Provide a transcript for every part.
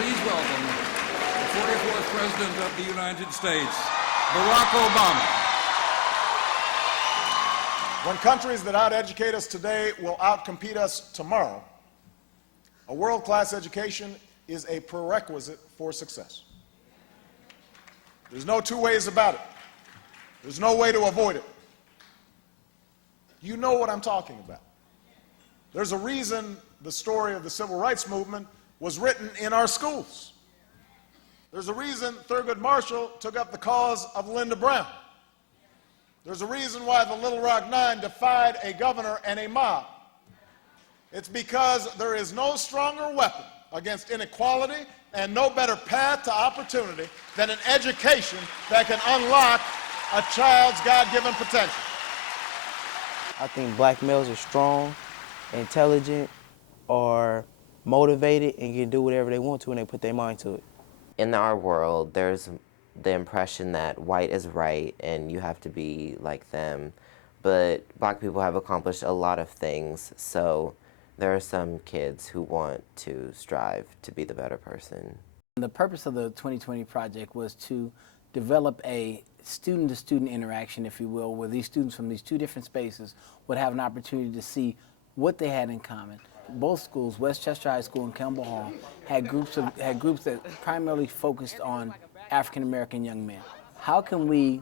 please welcome the 44th President of the United States, Barack Obama. When countries that out-educate us today will out-compete us tomorrow, a world-class education is a prerequisite for success. There's no two ways about it. There's no way to avoid it. You know what I'm talking about. There's a reason the story of the Civil Rights Movement was written in our schools. There's a reason Thurgood Marshall took up the cause of Linda Brown. There's a reason why the Little Rock Nine defied a governor and a mob. It's because there is no stronger weapon against inequality and no better path to opportunity than an education that can unlock a child's God-given potential. I think black males are strong, intelligent, are motivated, and can do whatever they want to when they put their mind to it. In our world, there's the impression that white is right and you have to be like them, but black people have accomplished a lot of things, so there are some kids who want to strive to be the better person. The purpose of the 2020 project was to develop a student-to-student interaction, if you will, where these students from these two different spaces would have an opportunity to see what they had in common. Both schools, Westchester High School and Campbell Hall, had groups that primarily focused on African-American young men. How can we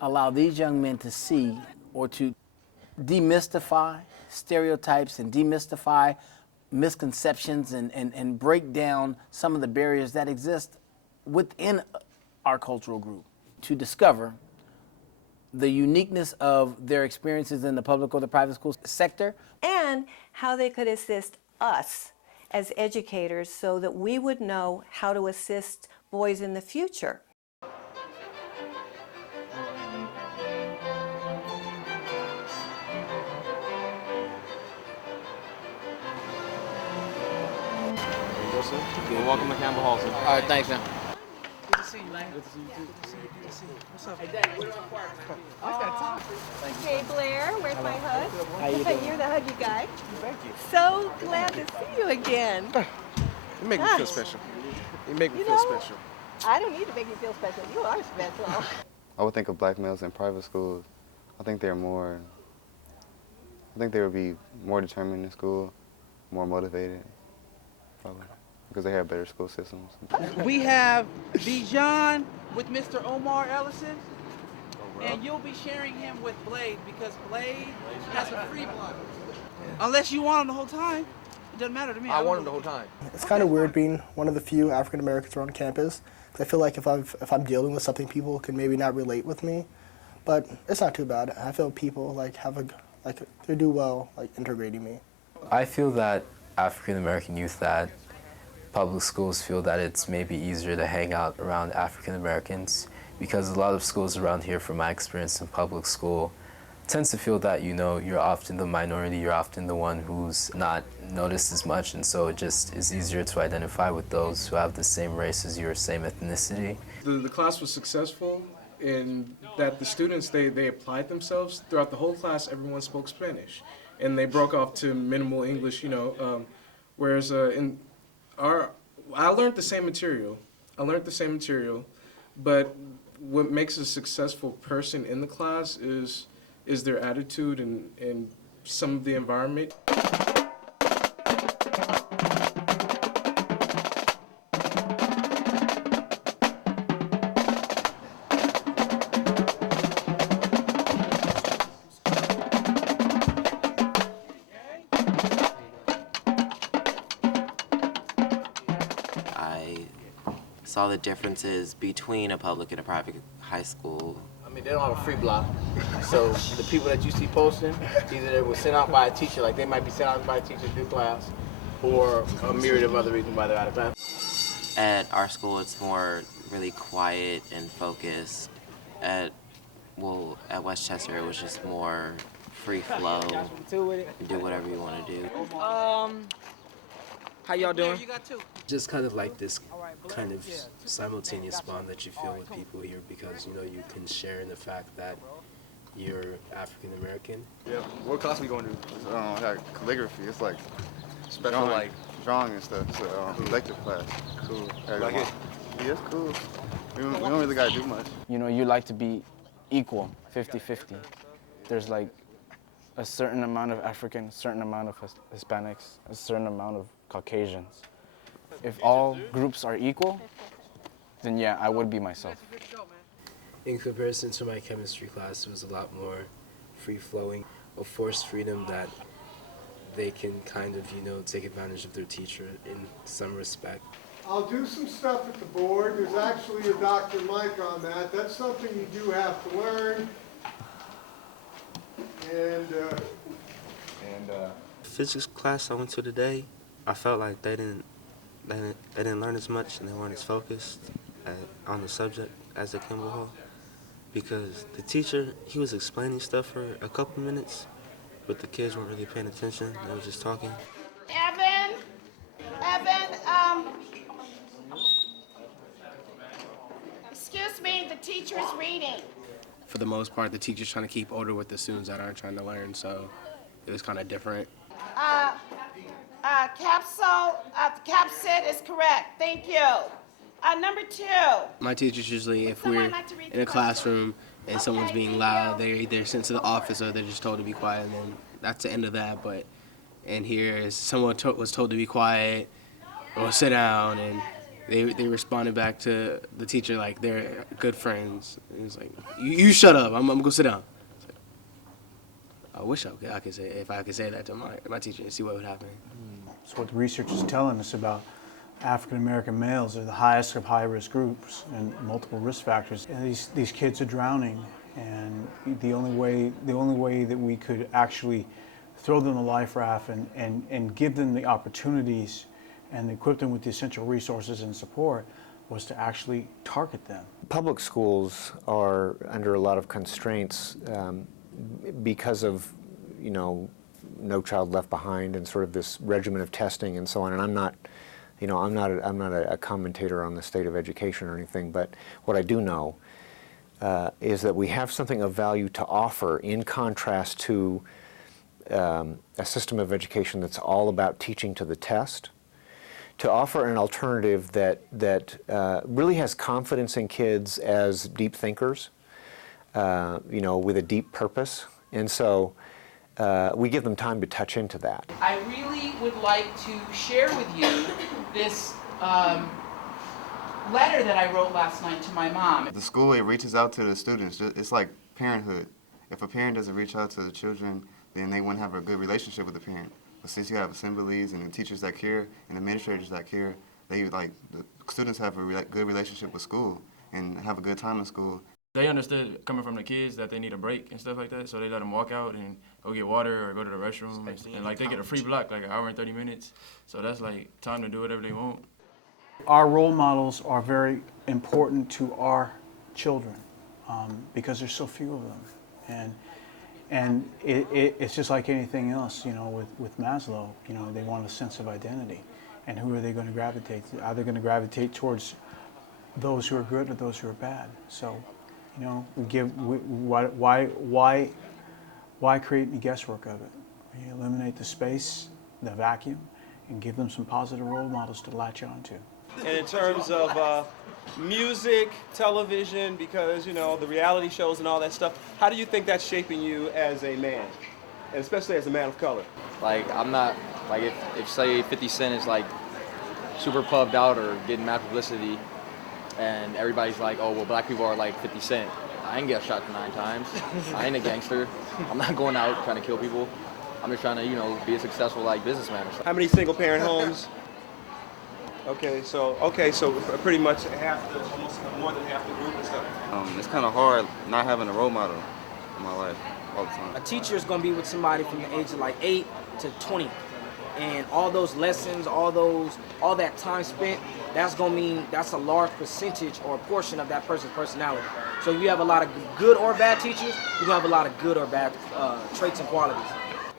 allow these young men to see or to demystify stereotypes and demystify misconceptions and break down some of the barriers that exist within our cultural group, to discover the uniqueness of their experiences in the public or the private school sector, and how they could assist us as educators so that we would know how to assist boys in the future. Well, welcome to Campbell Hall, sir. All right, thanks, man. Good to see you, man. Good to see you, too. Good to see you. Good to see you. What's up? Hey, Daddy, what about Hey Blair, where's my hug? How you doing? You're the huggy guy. Thank you. So glad to see you again. You make me feel special. You make me feel special. I don't need to make you feel special. You are special. I would think of black males in private schools. I think they would be more determined in school, more motivated, probably, because they have better school systems. We have Bijan with Mr. Omar Ellison, and you'll be sharing him with Blade because Blade has a free block. Unless you want him the whole time, it doesn't matter to me. I want him the whole time. It's kind of weird being one of the few African Americans around campus, because I feel like if I'm dealing with something, people can maybe not relate with me, but it's not too bad. I feel people they do well integrating me. I feel that African American youth at public schools feel that it's maybe easier to hang out around African Americans because a lot of schools around here, from my experience in public school, tends to feel that, you're often the minority, you're often the one who's not noticed as much, and so it just is easier to identify with those who have the same race as you or same ethnicity. The class was successful in that the students, they applied themselves. Throughout the whole class, everyone spoke Spanish, and they broke off to minimal English, whereas I learned the same material. But what makes a successful person in the class is their attitude and some of the environment. I saw the differences between a public and a private high school. I mean, they don't have a free block, so the people that you see posting, either they were sent out by a teacher, like they might be sent out by a teacher to do class, or a myriad of other reasons why they're out of class. At our school, it's more really quiet and focused. At Westchester, it was just more free flow. Do whatever you want to do. How y'all doing? Just kind of like this kind of simultaneous bond that you feel with people here because, you can share in the fact that you're African American. Yeah, what class we going to? Calligraphy. It's like Special, drawing and stuff. It's an elective class. Cool. Like it? Yeah, it's cool. We don't really got to do much. You know, you like to be equal, 50-50. There's like a certain amount of African, a certain amount of Hispanics, a certain amount of Caucasians. If all groups are equal, then yeah, I would be myself. In comparison to my chemistry class, it was a lot more free-flowing, a forced freedom that they can kind of, you know, take advantage of their teacher in some respect. I'll do some stuff at the board. There's actually a Dr. Mike on that. That's something you do have to learn. And physics class I went to today, I felt like they didn't learn as much and they weren't as focused on the subject as they came before. Because the teacher, he was explaining stuff for a couple minutes, but the kids weren't really paying attention. They were just talking. Evan, excuse me, the teacher is reading. For the most part, the teacher's trying to keep order with the students that aren't trying to learn, so it was kind of different. Capsit is correct. Thank you. Number 2. My teachers usually, if we're in a classroom and someone's being loud, they're either sent to the office or they're just told to be quiet, and then that's the end of that. But in here, is someone was told to be quiet or sit down, and they responded back to the teacher like they're good friends. It was like, you shut up, I'm gonna go sit down. Like, I wish I could say, if I could say that to my teacher and see what would happen. So what the research is telling us about African American males are the highest of high-risk groups and multiple risk factors. And these kids are drowning, and the only way that we could actually throw them the life raft and give them the opportunities and equip them with the essential resources and support was to actually target them. Public schools are under a lot of constraints because of, you know, No Child Left Behind and sort of this regimen of testing and so on. And I'm not a commentator on the state of education or anything, but what I do know is that we have something of value to offer in contrast to a system of education that's all about teaching to the test, to offer an alternative that really has confidence in kids as deep thinkers, you know, with a deep purpose. And so we give them time to touch into that. I really would like to share with you this letter that I wrote last night to my mom. The school, it reaches out to the students. It's like parenthood. If a parent doesn't reach out to the children, then they wouldn't have a good relationship with the parent. But since you have assemblies and teachers that care and administrators that care, the students have a good relationship with school and have a good time in school. They understood coming from the kids that they need a break and stuff like that, so they let them walk out and go get water or go to the restroom, and like they get a free block, like an hour and 30 minutes. So that's like time to do whatever they want. Our role models are very important to our children because there's so few of them, and it's just like anything else, you know, with Maslow, you know, they want a sense of identity, and who are they going to gravitate to? Are they going to gravitate towards those who are good or those who are bad? So, you know, why create any guesswork of it? We eliminate the space, the vacuum, and give them some positive role models to latch on to. And in terms of music, television, because, you know, the reality shows and all that stuff, how do you think that's shaping you as a man, and especially as a man of color? Like, I'm not, like, if say 50 Cent is like super pubbed out or getting mad publicity, and everybody's like, oh, well, black people are like 50 Cent. I ain't get shot 9 times. I ain't a gangster. I'm not going out trying to kill people. I'm just trying to, you know, be a successful like businessman or something. How many single parent homes? Okay, so pretty much almost more than half the group and stuff. It's kind of hard not having a role model in my life all the time. A teacher is going to be with somebody from the age of like 8 to 20. And all those lessons, all that time spent, that's going to mean that's a large percentage or a portion of that person's personality. So you have a lot of good or bad teachers, you're going to have a lot of good or bad traits and qualities.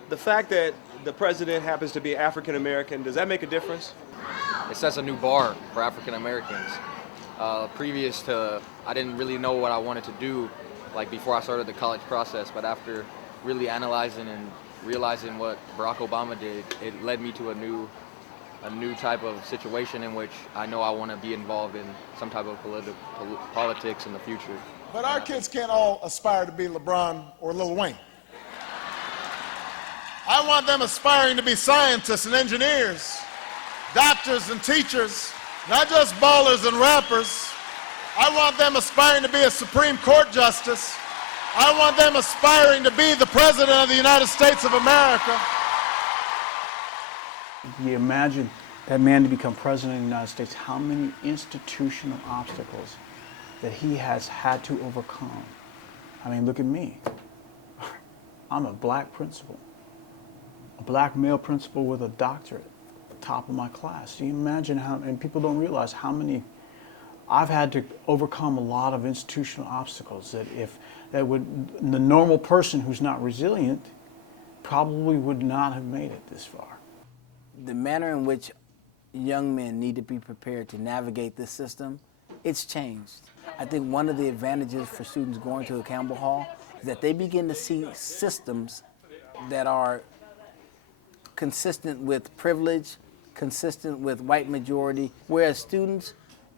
The fact that the president happens to be African American, does that make a difference? It sets a new bar for African Americans. Previous to, I didn't really know what I wanted to do, like before I started the college process, but after really analyzing and realizing what Barack Obama did, it led me to a new a new type of situation in which I know I want to be involved in some type of politics in the future. But our kids can't all aspire to be LeBron or Lil Wayne. I want them aspiring to be scientists and engineers, doctors and teachers, not just ballers and rappers. I want them aspiring to be a Supreme Court justice. I want them aspiring to be the President of the United States of America. You imagine that man to become President of the United States, how many institutional obstacles that he has had to overcome. I mean, look at me. I'm a black principal, a black male principal with a doctorate, top of my class. Do you imagine how, and people don't realize how many, I've had to overcome a lot of institutional obstacles that the normal person who's not resilient probably would not have made it this far. The manner in which young men need to be prepared to navigate this system, it's changed. I think one of the advantages for students going to a Campbell Hall is that they begin to see systems that are consistent with privilege, consistent with white majority, whereas students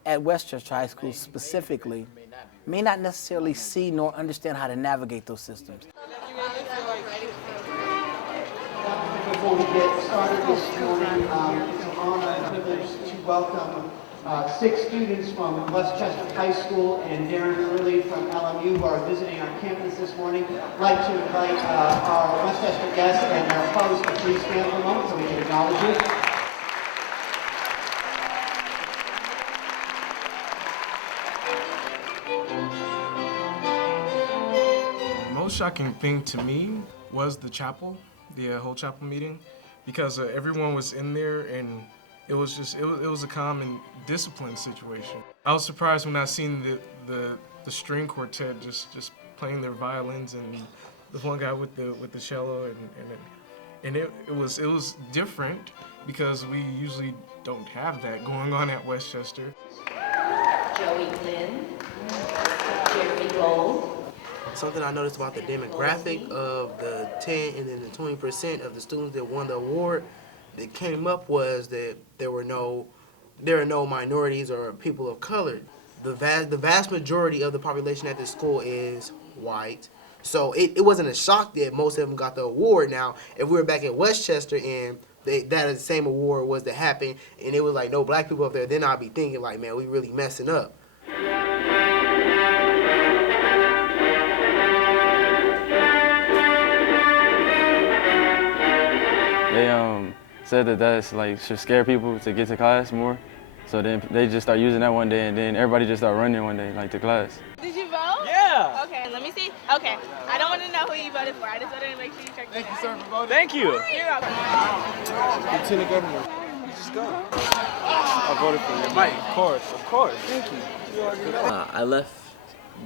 at Westchester High School specifically may not necessarily see nor understand how to navigate those systems. Before we get started this morning, it's an honor and privilege to welcome 6 students from Westchester High School and Darren Early from LMU who are visiting our campus this morning. I'd like to invite our Westchester guests and their host to please stand for a moment so we can acknowledge you. The most shocking thing to me was the chapel, the whole chapel meeting, because everyone was in there and it was a calm and disciplined situation. I was surprised when I seen the string quartet just playing their violins and the one guy with the cello and it was different because we usually don't have that going on at Westchester. Joey Lynn, Jeremy Gold. Something I noticed about the demographic of the 10 and then the 20% of the students that won the award that came up was that there are no minorities or people of color. The vast majority of the population at this school is white. So it wasn't a shock that most of them got the award. Now, if we were back at Westchester and that same award was to happen and it was like no black people up there, then I'd be thinking like, man, we really messing up. They said that's like should scare people to get to class more. So then they just start using that one day, and then everybody just start running one day, like to class. Did you vote? Yeah. Okay, let me see. Okay, I don't want to know who you voted for. I just wanted to make sure you checked. Thank you, sir, for voting. Thank you. You're welcome. Lieutenant Governor, you just go. I voted for you. Mike, of course. Thank you. You already know. I left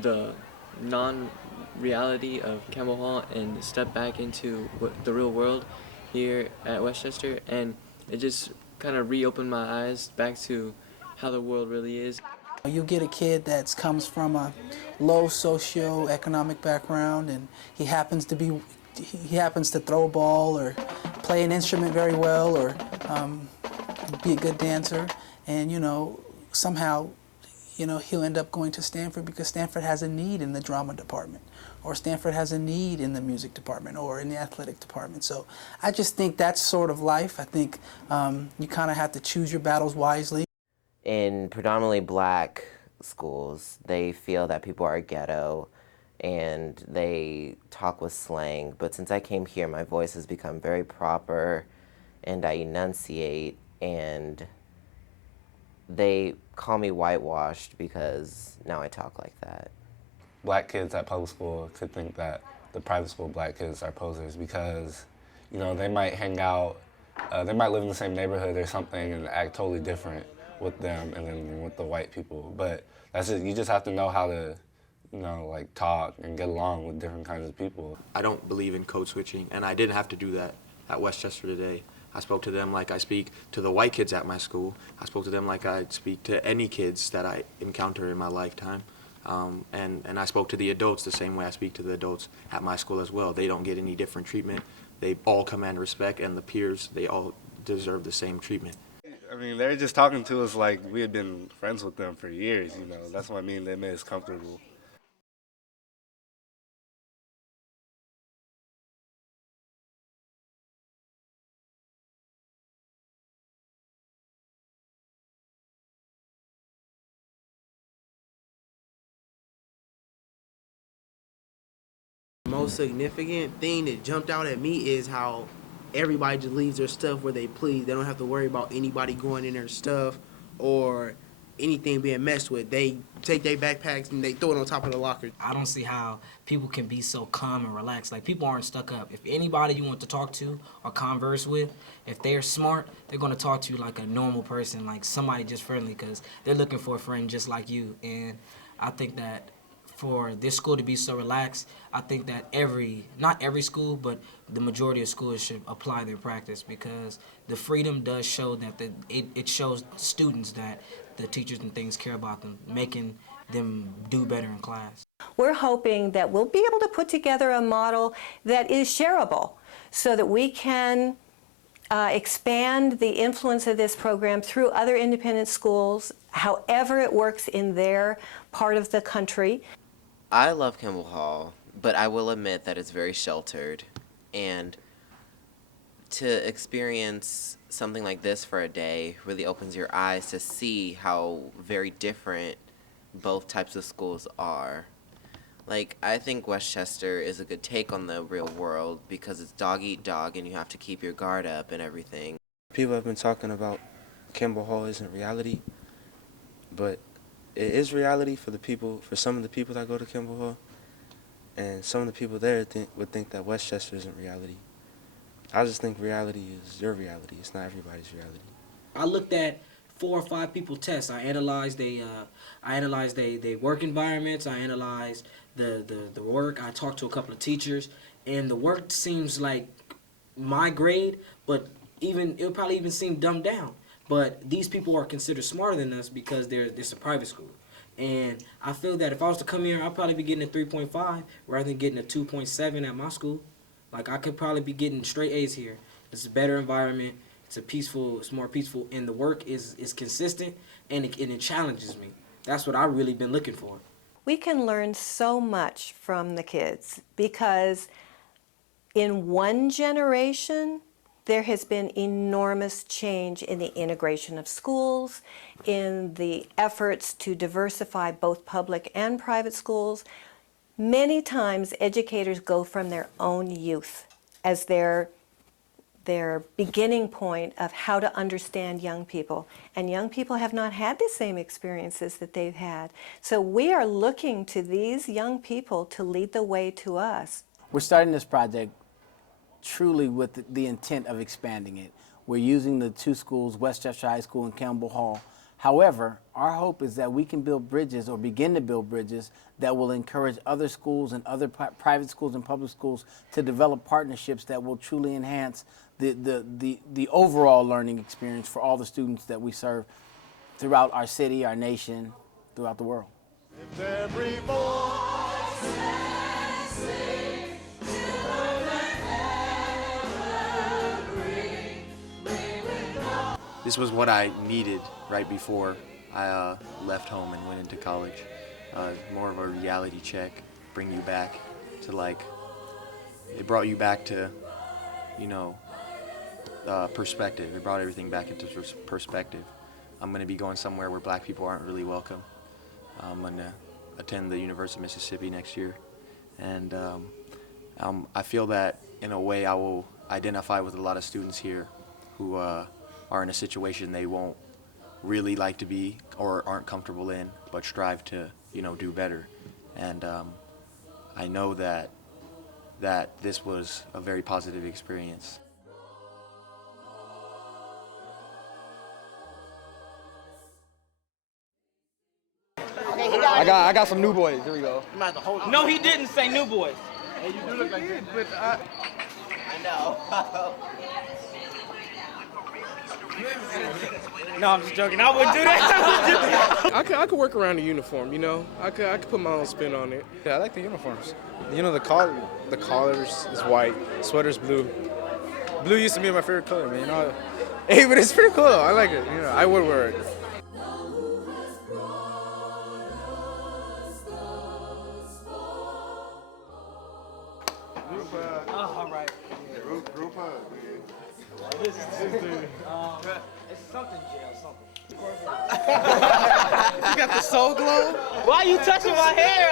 the non-reality of Campbell Hall and stepped back into the real world here at Westchester, and it just kind of reopened my eyes back to how the world really is. You get a kid that comes from a low socio-economic background, and he happens to throw a ball or play an instrument very well or be a good dancer, and somehow he'll end up going to Stanford because Stanford has a need in the drama department, or Stanford has a need in the music department or in the athletic department. So I just think that's sort of life. I think you kind of have to choose your battles wisely. In predominantly black schools, they feel that people are ghetto and they talk with slang. But since I came here, my voice has become very proper and I enunciate, and they call me whitewashed because now I talk like that. Black kids at public school could think that the private school black kids are posers because, they might hang out, they might live in the same neighborhood or something and act totally different with them and then with the white people. But that's it. You just have to know how to, talk and get along with different kinds of people. I don't believe in code switching, and I didn't have to do that at Westchester today. I spoke to them like I speak to the white kids at my school. I spoke to them like I speak to any kids that I encounter in my lifetime. And I spoke to the adults the same way I speak to the adults at my school as well. They don't get any different treatment. They all command respect, and the peers, they all deserve the same treatment. mean, they were just talking to us like we had been friends with them for years, That's what I mean, they made us comfortable. Most significant thing that jumped out at me is how everybody just leaves their stuff where they please. They don't have to worry about anybody going in their stuff or anything being messed with. They take their backpacks and they throw it on top of the locker. I don't see how people can be so calm and relaxed. Like, people aren't stuck up. If anybody you want to talk to or converse with, if they're smart, they're going to talk to you like a normal person, like somebody just friendly, because they're looking for a friend just like you. And I think that for this school to be so relaxed, I think that not every school, but the majority of schools should apply their practice, because the freedom does show that it shows students that the teachers and things care about them, making them do better in class. We're hoping that we'll be able to put together a model that is shareable so that we can expand the influence of this program through other independent schools, however it works in their part of the country. I love Kimball Hall, but I will admit that it's very sheltered, and to experience something like this for a day really opens your eyes to see how very different both types of schools are. Like, I think Westchester is a good take on the real world because it's dog eat dog and you have to keep your guard up and everything. People have been talking about Kimball Hall isn't reality, but it is reality for some of the people that go to Kimball Hall, and some of the people there would think that Westchester isn't reality. I just think reality is your reality. It's not everybody's reality. I looked at 4 or 5 people tests. I analyzed they work environments. I analyzed the work. I talked to a couple of teachers, and the work seems like my grade, but it'll probably even seem dumbed down. But these people are considered smarter than us because it's a private school. And I feel that if I was to come here, I'd probably be getting a 3.5 rather than getting a 2.7 at my school. Like, I could probably be getting straight A's here. It's a better environment. It's more peaceful, and the work is consistent, and it challenges me. That's what I've really been looking for. We can learn so much from the kids because in one generation, there has been enormous change in the integration of schools, in the efforts to diversify both public and private schools. Many times, educators go from their own youth as their beginning point of how to understand young people. And young people have not had the same experiences that they've had. So we are looking to these young people to lead the way to us. We're starting this project truly with the intent of expanding it. We're using the 2 schools, Westchester High School and Campbell Hall. However, our hope is that we can build bridges or begin to build bridges that will encourage other schools and other private schools and public schools to develop partnerships that will truly enhance the overall learning experience for all the students that we serve throughout our city, our nation, throughout the world. If every voice can sing, This was what I needed right before I left home and went into college. More of a reality check, bring you back to it brought you back to, perspective. It brought everything back into perspective. I'm going to be going somewhere where black people aren't really welcome. I'm going to attend the University of Mississippi next year. And I feel that in a way I will identify with a lot of students here who are in a situation they won't really like to be or aren't comfortable in, but strive to, do better. And I know that this was a very positive experience. I got some new boys. Here we go. No, he didn't say new boys. Hey, you do look like this, but I know. No, I'm just joking. I wouldn't do that. I could work around the uniform, I could put my own spin on it. Yeah, I like the uniforms. The collars is white, sweater's blue. Blue used to be my favorite color, man. Hey, but it's pretty cool. I like it. You know, I would wear it. All right. Group hug, It's something jail, something. You got the soul glow? Why you touching my hair?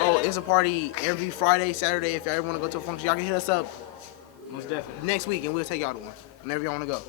Oh, it's a party every Friday, Saturday. If y'all ever want to go to a function, y'all can hit us up Most definitely. next week and we'll take y'all to one whenever y'all want to go.